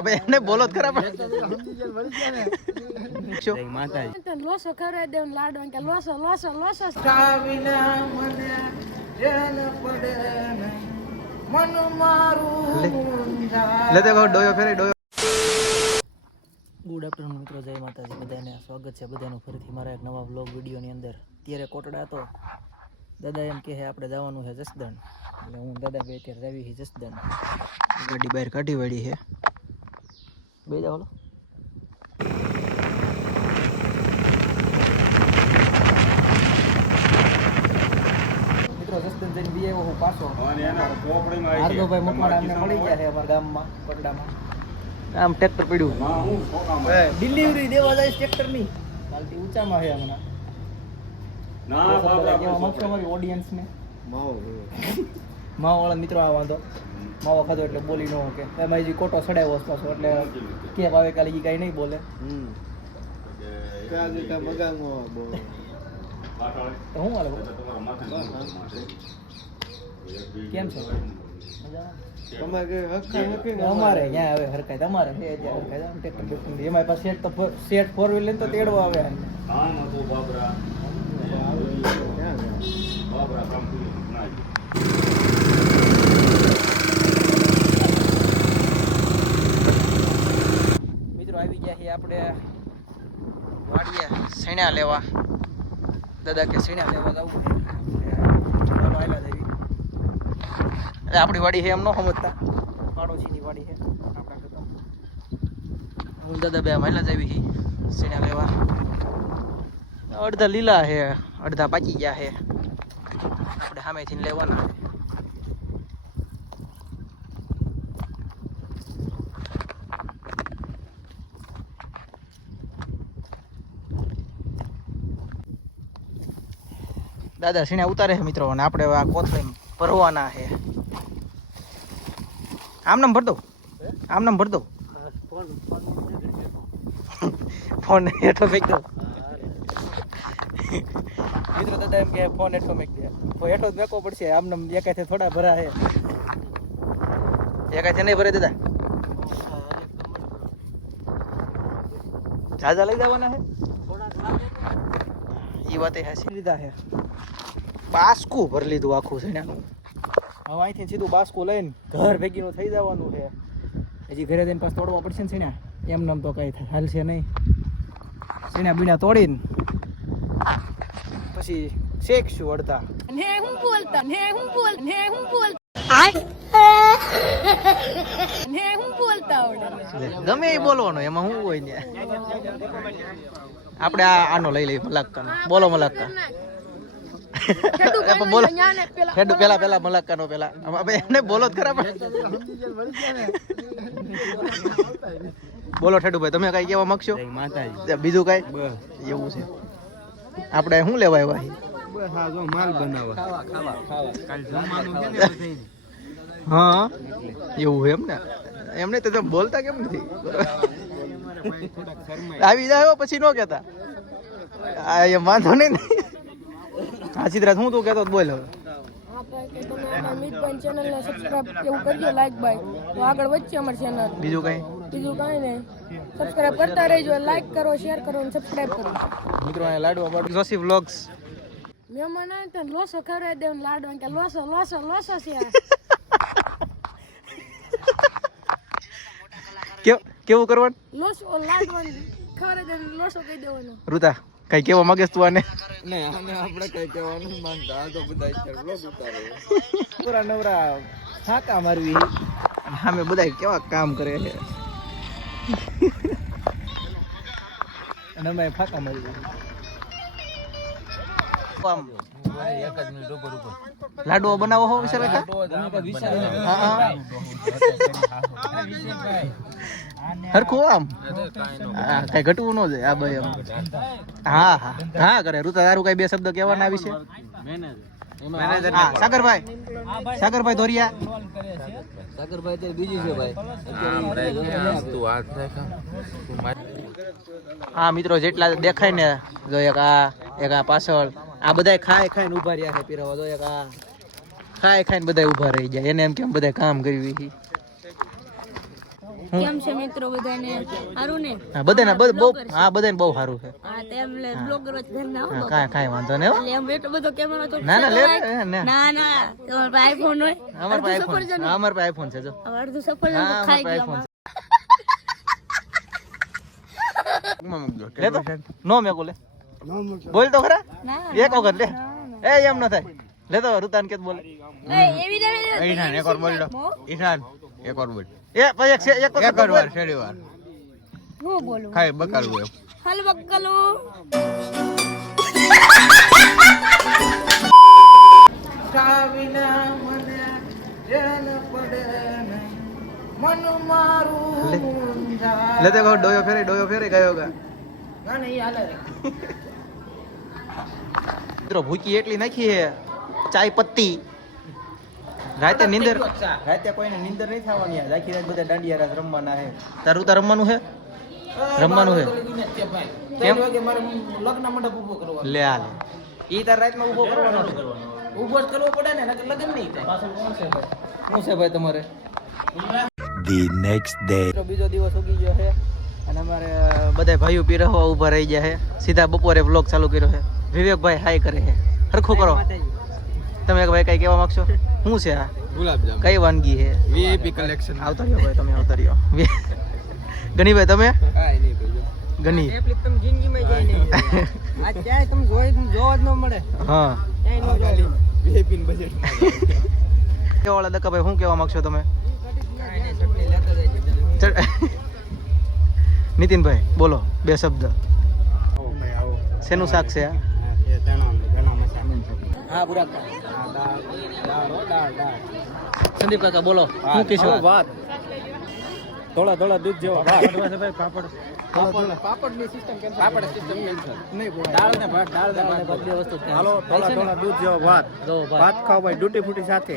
હવે એને બોલો જ ખરા પણ જય માતાજી તો લોસો કરે દેવ લાડો કે લોસો લોસો લોસો કાવિના મને જન પડે મન મારું લે તે ડોયો ફેરે ડોયો. ગુડ આફ્ટરનૂન મિત્રો, જય માતાજી બધાને. સ્વાગત છે બધાનું ફરીથી મારા એક નવા વ્લોગ વિડીયોની અંદર. અત્યારે કોટડા હતો, દાદા એમ કહે આપણે જવાનું છે જસદણ, એટલે હું દાદા બે અત્યારે જાવી છે જસદણ. ગાડી બહાર કાઢી વાળી છે. બે જાવ લો. મિત્રો જસદણ જઈને બી આવ્યો હું પાછો. હાર્દોભાઈ મકવાણા અમને મળી ગયા છે અમારા ગામમાં કોટડામાં. આમ ટ્રેક્ટર પડ્યું ડિલિવરી દેવા જાય ટ્રેક્ટરની પાલટી ઊંચામાં છે હમણાં. અમારી ઓડિયન્સને માવો વાળા મિત્રો આ વાંધો માવો ખાધો એટલે બોલી ન શકે. એમાં હજી કોટો સડાવ્યો પાછો એટલે કે આવે કાલે એ કાંઈ નહીં બોલે. તો શું હાલે કેમ છે? અમારે અહીંયા આવે હરકાય, તમારે છે અત્યારે હરકાય ટ્રેક્ટર બેક્ટર એમાં પાછું સેટ ફોર વ્હીલ લઈને તો તેડવો આવે. મિત્રો આવી ગયા છીએ આપણે વાડીએ સૈણા લેવા. દાદા કે સૈણા લેવા જવું આપણી વાડી છે એમ ન સમજતા, પાડોશીની વાડી છે આપણા કરતા. હું દાદા બે મહિલા જ આવી સૈણા લેવા. અડધા લીલા છે, અડધા પાકી ગયા છે. આપણે સામેથી લેવાના છે. દાદા સીણા ઉતારે છે મિત્રો, અને આપણે આ કોથળી ભરવાના છે. આમ નામ ભર દો, આમ નામ ભર દો. ફોન હેઠો ફેંક દો મિત્રો. દાદા એમ કે ફોન હેઠો ફેંક દે. હેઠો જ મેકવો પડશે, આમ નામ એકાથી થોડા ભરા છે, એકાથી નહીં ભરે દાદા. ઝાઝા લઈ જવાના છે એ વાત હાસી લીધા છે. બાસ્કું ભરી લીધું આખું છે ને. હવે અહીંથી સીધું બાસ્કું લઈને ઘર ભેગીનું થઈ જવાનું છે. હજી ઘરે જઈને પાછું તોડવા પડશે ને સીણા, એમ નામ તો કઈ હાલશે નહીં. સીણા બીણા તોડીને પછી શેકશું અડધા. ને હું બોલતા ને હું બોલ ને હું બોલ ને હું બોલતા આવડે ગમે એ બોલવાનું, એમાં શું હોય ને. આપણે આનો લઈ લઈએ મલાક્કાનો. બોલો મલાક્કા. બોલો હેડુ પેલા મલાક્કાનો પેલા. એને બોલો જ ખરા પણ. બોલો ઠેડુભાઈ, તમે કઈ કહેવા માંગશો? બીજું કઈ એવું છે? આપણે શું લેવા આવ્યા? માલ બનાવવા. હા એવું એમ ને. એમને તો તમે બોલતા કેમ નથી? આવી જાય પછી ન કહેતા. એમ વાંધો નહીં. હા સિદ્ધરાજ, હું તું કહેતો બોલ હવે. બીજું કઈ? બીજું કઈ નહીં. સબસ્ક્રાઇબ કરતા રહેજો, લાઈક કરો, શેર કરો અને સબસ્ક્રાઇબ કરો. મિત્રો અહીંયા લાડવા બાડવા જોશી વ્લોગ્સ. મહેમાન આવે તો લોસો કરે દેવ લાડો કે લોસો લોસો લોસો છે. કેવું કરવાનું? લોસો લાડો ખરે દે લોસો કહી દેવાનો. રુતા કઈ કેવા માંગેસ તું આને? આપણે કઈ કહેવાનું માનતા. આ તો બધા વ્લોગ ઉતારે. પૂરા નવરા ફાંકા મારવી અને સામે બધા કેવા કામ કરે છે. અને અમે ફાંકા મારવી. લાડવો બનાવો હો વિશાલ કાકા? હરખું આમ કઈ ઘટવું ન જાય. આ ભાઈ આમ હા હા હા કરે. ઋતા તારું કઈ બે શબ્દ કહેવાના આવી છે? સાગરભાઈ ધોરિયા. સાગરભાઈ બીજી છે ભાઈ. હા મિત્રો, જેટલા દેખાય ને, જો એક આ પાછળ, આ બધા ખાઈને ઉભા રહ્યા છે પીરવા. જો એક આ ખાઈને બધા ઉભા રહી જાય. એને એમ કેમ બધા કામ કરવી. કેમ છે મિત્રો બધાને સારું ને હા બધાને બહુ હા બધાને બહુ સારું છે હા તેમ લે બ્લોગર જ ઘરના હો કાંઈ વાંધો નહીં હો. એટલે એમ એટલો બધો કેમેરો તો ના ના લે ના ના તમારો આઈફોન હોય અમાર પાસે આઈફોન અમાર પાસે આઈફોન છે જો અડધું સફરજન તો હા ખાઈ અમાર ગયો પાસે આઈફોન છે લે તો નો મેકો લે બોલ તો ખરા ના એક વખત લે એ એમ ન થાય લે તો રુતાન કે બોલે એવી ઈશાન એક વાર બોલ દો ઈશાન એક વાર બોલ એ પછી એક વખત બોલ. શનિવાર હું બોલું ખાઈ બકાલું એમ હાલ બક્કલો કાવિના મને જન પડે મન મારું લે તે કહો ડોયો ફેરે ગયો ગા ના નહીં હાલે મિત્રો ભૂકી એટલી નાખી હે ચાય પત્તી રાતે નીંદર રાતે કોઈને નીંદર નહીં થવાની આ આખી રાત બધા દાંડિયા રાત રમવાના હે તારું તાર રમવાનું હે રમવાનું હે કેમ કે મારે લગ્ન મંડપ ઊભો કરવાનો લે આ લે ઈ તાર રાતમાં ઊભો કરવાનો ઊભો જ કરવો પડે ને નકર લગ્ન નહીં થાય પાછળ કોણ છે ભાઈ શું છે ભાઈ તમારે The next day. બીજો દિવસ ઉગી ગયો છે અને અમારે બધા ભાઈઓ પીરહવા ઊભા રહી ગયા છે સીધા બપોરે વ્લોગ ચાલુ કર્યો છે વિવેકભાઈ હાય કરે છે હરખું કરો તમે ભાઈ કઈ કહેવા માંગશો શું છે આ ગુલાબજામ કઈ વાનગી છે વીઆઈપી કલેક્શન આવતા રહ્યો ભાઈ તમે આવતા રહ્યો ગનીભાઈ તમે કાઈ નહીં ભાઈ ગની તમે જિંદગીમાં જાય નહીં આ ક્યાંય તમે જોવા જ ન મળે હા ક્યાંય ન જોવા વીઆઈપી ની બજેટ કેવા વાળા દક્કાભાઈ શું કહેવા માંગશો તમે કાંઈ નહીં ચટણી લેતા જાય નીતિનભાઈ બોલો બે શબ્દ શેનું શાક છે આ હા પૂરા સંદીપ કાકા બોલો શું કહેશો વાત થોડા દૂધ જેવા ભાત પાપડ ની સિસ્ટમ કેમ પાપડ સિસ્ટમ કેન્સલ નહીં બોલ દાળ ને ભાત બે વસ્તુ હાલો થોડા દૂધ જેવો ભાત જો ભાત ખાઓ ભાઈ ડૂટી ફૂટી સાથે